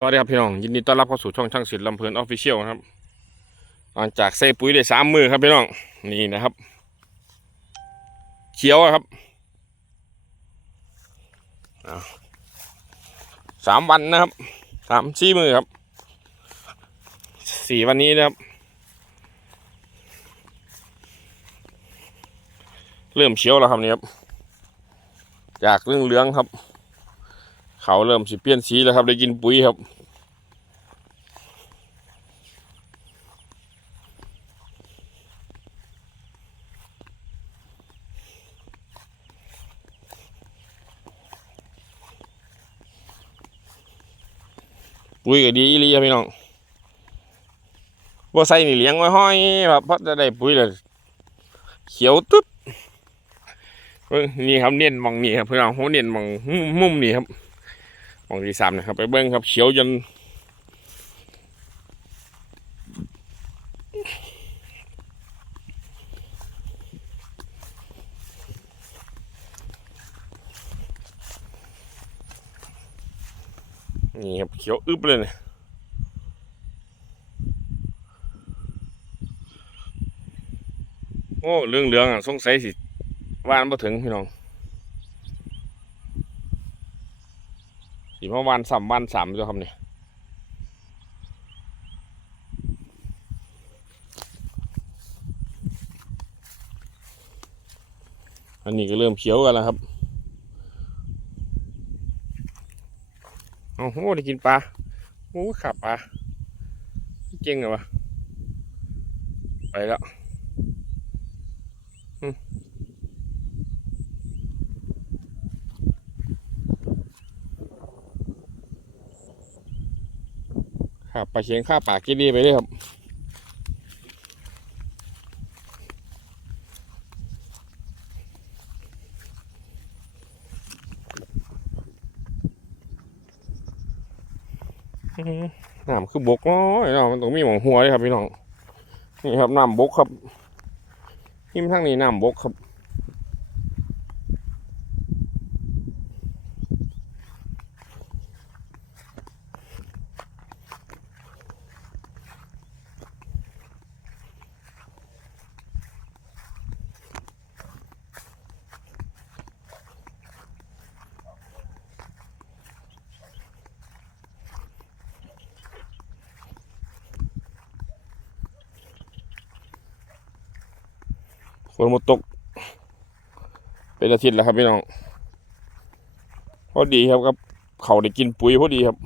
สวัสดีครับพี่น้องยินดีต้อนรับเข้าสู่ช่องช่างศิลป์ลำเพลินออฟฟิเชียลนะครับหลังจากเซปุ๋ยได้สามมือครับพี่น้องนี่นะครับ เขียวครับสามวันนะครับสามสี่มือครับสี่วันนี้นะครับ เริ่มเขียวแล้วครับนี่ครับจากเรื่องเหลืองครับ เขาเริ่มสิเปลี่ยนสีแล้วครับ ได้กินปุ๋ยครับปุ๋ยก็ดีอีหลีครับพี่น้องว่าใส่นี่เลี้ยงไว้ห้อยครับเพราะจะได้ปุ๋ยเลยเขียวตึ๊บนี่ครับเน้นมองนี่ครับพี่น้องผมเน้นมองมุมนี่ครับ มองที่สามนะครับ ไปเบิ้งครับ เขียวจนนี่ครับเขียวอึบเลยนะโอ้เรื่องเหลืองๆอะสงสัยสิว่านมาถึงพี่น้อง สีมาวนสามวันสามตัวครับเนี่ยอันนี้ก็เริ่มเขียวกันแล้วครับโอ้โหได้กินปลาโอ้ขับปลาเก่งเหรอวะไปแล้ว ครับปลาเชียงข้าปากกินดีไปเลยครับน้ำคือบกน้อยเนาะมันต้องมีหมองหัวเลยครับพี่น้องนี่ครับน้ำบกครับทิมทั้งนี้น้ำบกครับ ฝนหมดตก เป็นอาทิตย์แล้วครับพี่น้องพอดีครับครับเขาได้กินปุ๋ยพอดีครับ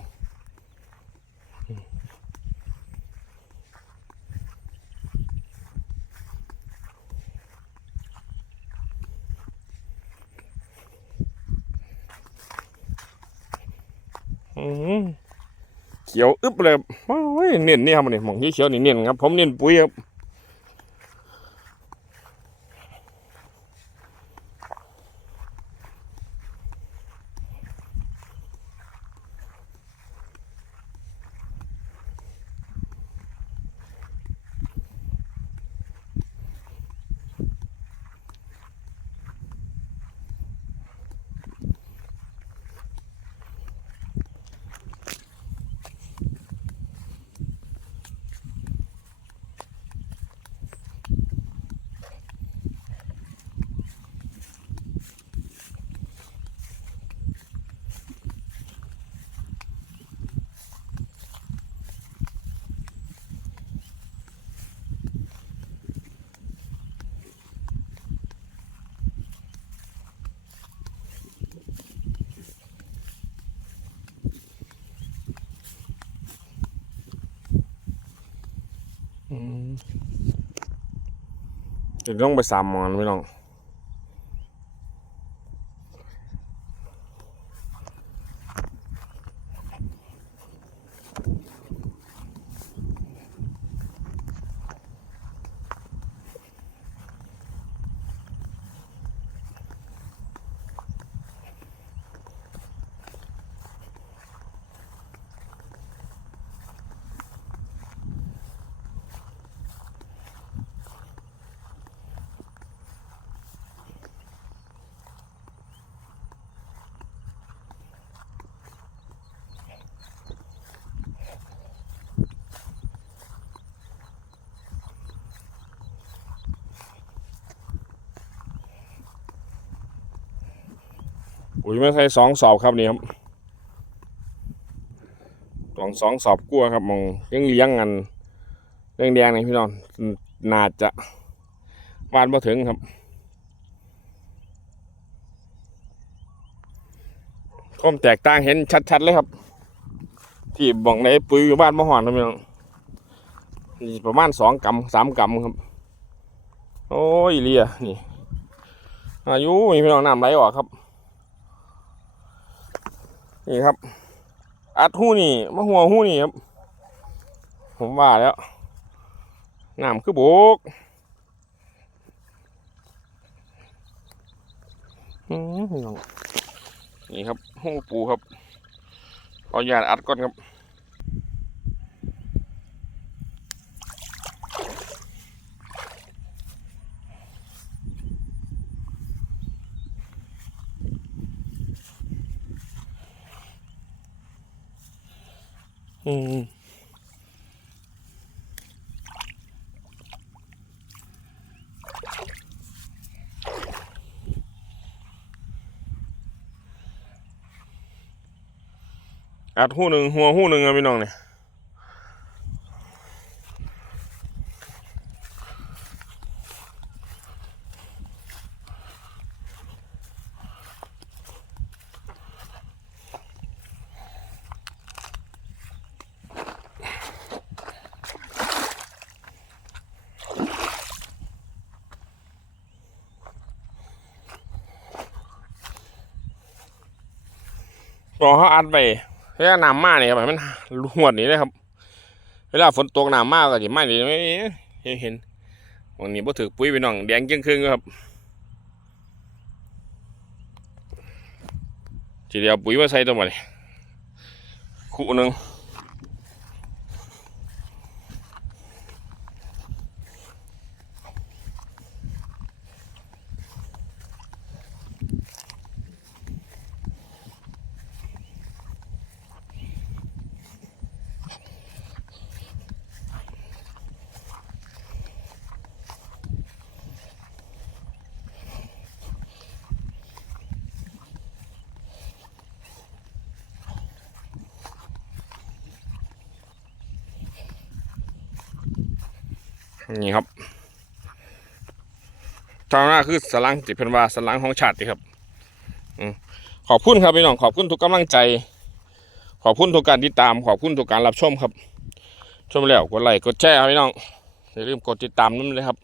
อืมเขียวอึบเลยโอ้ยเน้นนี่ครับนี่มองที่เขียวนี่เน้นครับ ผมเน้นปุ๋ยครับ อืมเดี๋ยวต้องไปสามมอนไม่ต้อง ปุ๋ยไม่ใช่สองสอบครับนี่ครับสองสองสอบกลัวครับมองเลี้ยงเลี้ยงกันเรื่องแดงนี่พี่น้องน่าจะวานมาถึงครับความแตกต่างเห็นชัดๆเลยครับ ที่บอกในปุ๋ยอยู่บ้านมะฮอนครับพี่น้องนี่ประมาณสองกำสามกำครับ โอ้ยเลียนี่อายุมีพี่น้องน้ำไหลออกครับ นี่ครับ อัดหู้นี่มะหัวหู้นี่ครับ ผมว่าแล้วน้ำคือโบกนี่ครับหู้ปูครับเอาหยาดอัดก่อนครับ อืมอัดหูหนึ่งหัวหูหนึ่งอะพี่น้องเนี่ย รอเขาอัดไปเวลาน้ำมาเนี่ยครับมันหวดนี่เลยครับ เวลาฝนตกน้ำมากก็จะไม่ดีไม่เห็นเห็นวันนี้บ่ถือปุ๋ยไปน้องแดงจึงครึ่งครับทีเดียวปุ๋ยมาใส่ตัวมาเลยคู่หนึ่ง นี่ครับทางหน้าคือสลังจิตเพันวาสลังของชาติครับอขอบคุณครับพี่น้องขอบคุณทุกกำลังใจ ขอบคุณทุกการติดตาม ขอบคุณทุกการรับชมครับ ชมแล้วกดไลค์กดแชร์ครับพี่น้องอย่าลืมกดติดตามนั่นเลยครับ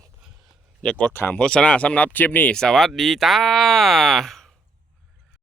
อย่ากดขามโฆษณาสำหรับคลิปนี้ สวัสดีจ้า